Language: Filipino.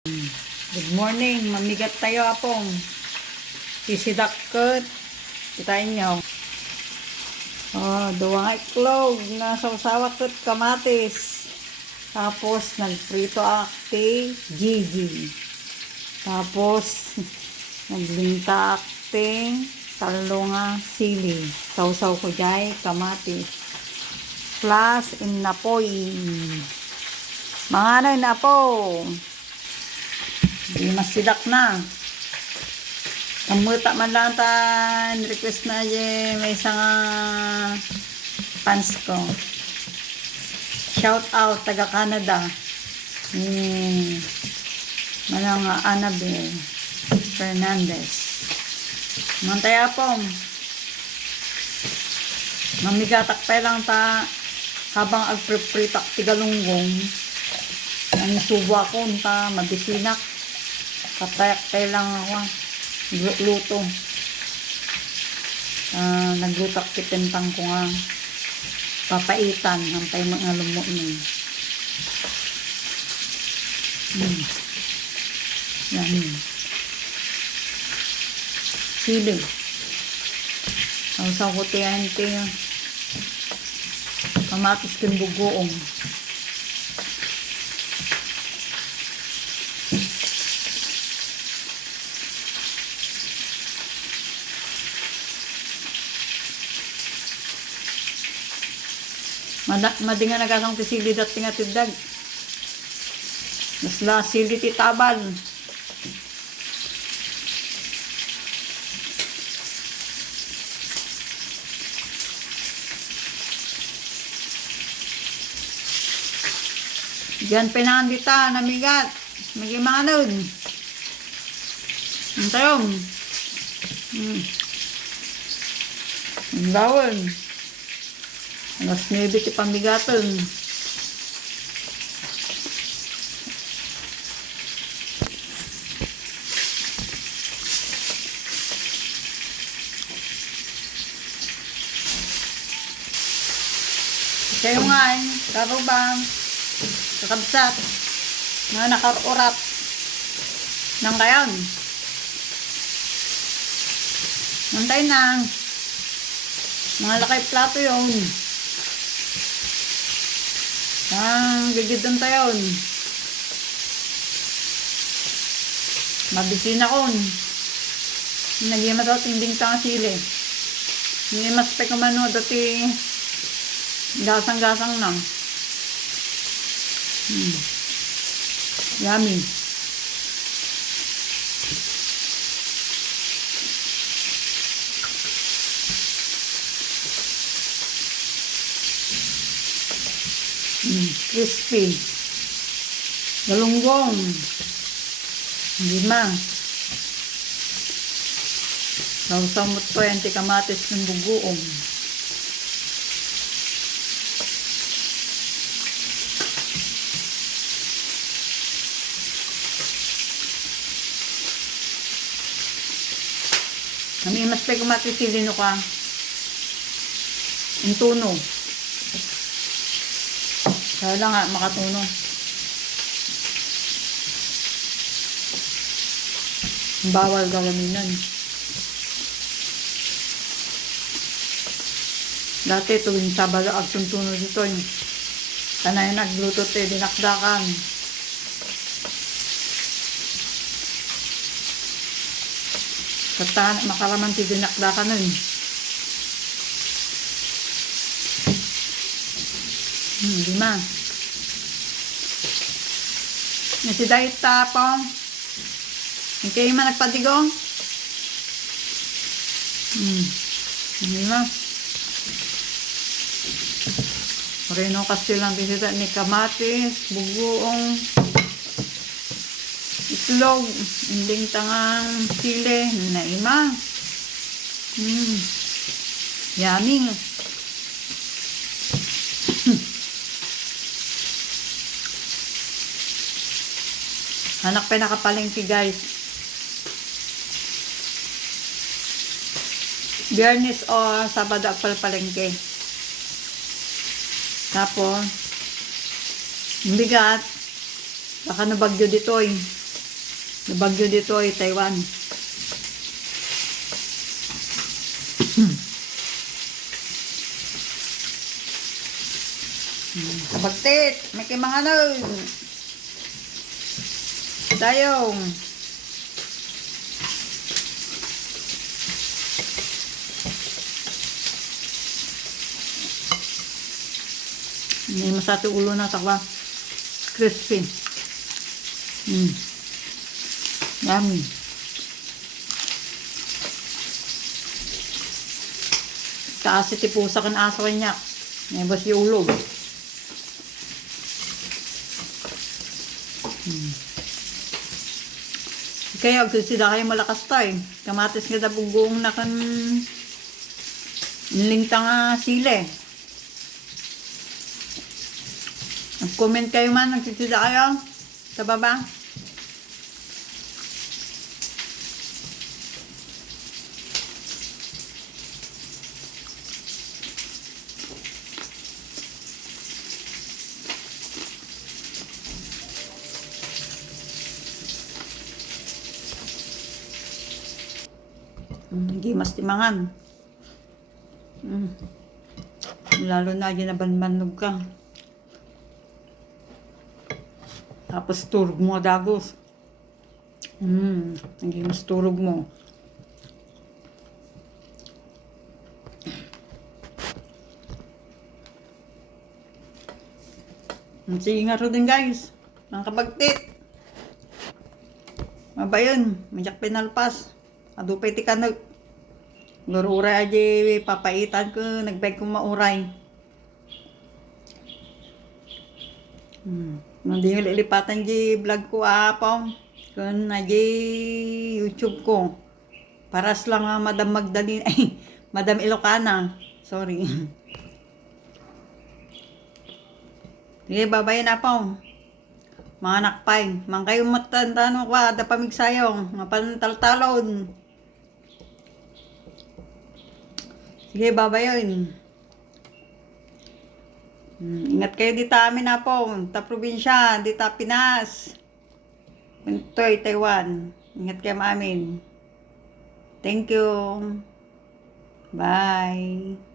Good morning, mamigat tayo apong sisidakot kita inyo. Duwang iklog na sausawa ket kamatis. Tapos nagprito akti gigi. Tapos naglinta akti talong sili. Sausaw ko jay kamatis. Plus inapoy. Mga na po. Di masidak na. Kamuta man lang ta request na may isang fans ko. Shout out taga Canada. Manang Annabelle Fernandez. Mantaya po. Mamigatak pa lang ta habang agpripritak tigalunggong. Ang nasubo ako ta mabisinak. Katayak lang ako. Luto. Naglutak kitintang ko nga. Papaitan. Hantay mga lumo niya. Yan. Sili. Ang sa kutihan kayo. Kamatis kimbugoong. Madinga nagasang ti sili dat tinga tiddag. Masla sili ti tabal. Diyan pinandita namigat. Magimanod. Antayom. Bawon. Alas 9 ti pambigaton. Kayo nga karubang, kakabsat, na nakarurat ng kayon. Nantay na. Mga lakay plato yun. Gagidan tayo. Mabisina kon. Nagyama sa tinding tanga sili. Hindi mas pe kumano dati gasang-gasang na. Yummy. Crispy. Galunggong. 5. Sausamot ko yan ti kamatis ng bugoong. Kami mas pe kamatis silino ka. Ang tuno. Kaya lang nga, makatuno. Bawal gawaminan. Dati tuwing Sabado at tuntuno dito. Kanay nagluto dinakdakan. Katahan makalaman ti dinakdakan nun. Lima. Nasi dahit tapong. Okay, man nagpadigong. 5. Moreno kasi lang bisita ni kamatis, bugoong, itlog, inding tangang sili, na 5. Yummy. Anak pa nakapalengke guys. Biyernes o Sabado apal palengke. Tapos bigat. Baka nabagyo dito Bagyo dito ay Taiwan. Kabagtit, may kimang ano. Dayong. Hindi masati ulo na takwa. Crispy. Yummy. Taas iti pusa kan aso kanya. Nebas yung ulo. Kaya sila kayo malakas tayo. Kamatis nga dabugong na kan nilingtang sile. Nag-comment kayo man, nagsisida kayo sa baba. Hindi mas timangan. Lalo na ginabanmanog ka. Tapos turog mo dagos. Hindi mas turog mo. Sige nga rin guys. Ang kabagtit. Mabayon. Manyak pinalpas. Adupay ti ka Gururay aja papaitan ko. Nagbeg ko mauray. Hindi nga lilipatan di vlog ko apong. Kung na YouTube ko. Paras lang Madam Magdalena. Ay, Madam Ilocana. Sorry. Sige, babayin apong. Mga nakpay. Mang kayo matanda no kwa. Da pamigsayong. Mga pantaltalon. Sige, babayin. Ingat kayo dito amin na po. Ta probinsya, dito Pinas. Ito ay Taiwan. Ingat kayo amin. Thank you. Bye.